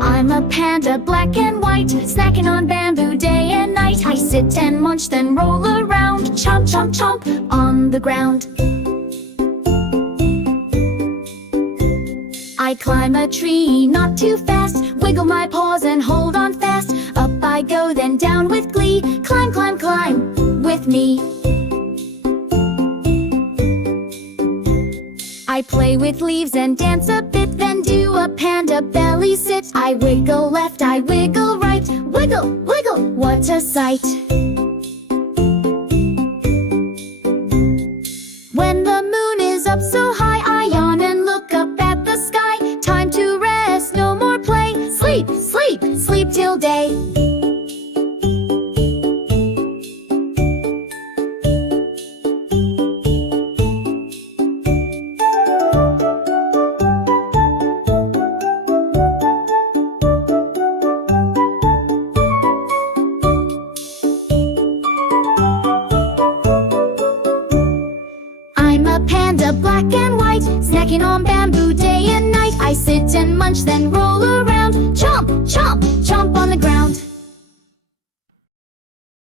I'm a panda, black and white, snacking on bamboo day and night. I sit and munch, then roll around, chomp, chomp, chomp on the ground. I climb a tree not too fast, wiggle my paws and hold on fast. Up I go, then down with glee, climb, climb, climb with me. I play with leaves and dance a bit, then do a panda belly sit. I wiggle left, I wiggle right, wiggle, wiggle, what a sight. When the moon is up so high, I yawn and look up at the sky. Time to rest, no more play. Sleep, sleep, sleep till day. I'm a panda, black and white, snacking on bamboo day and night. I sit and munch, then roll around, chomp, chomp, chomp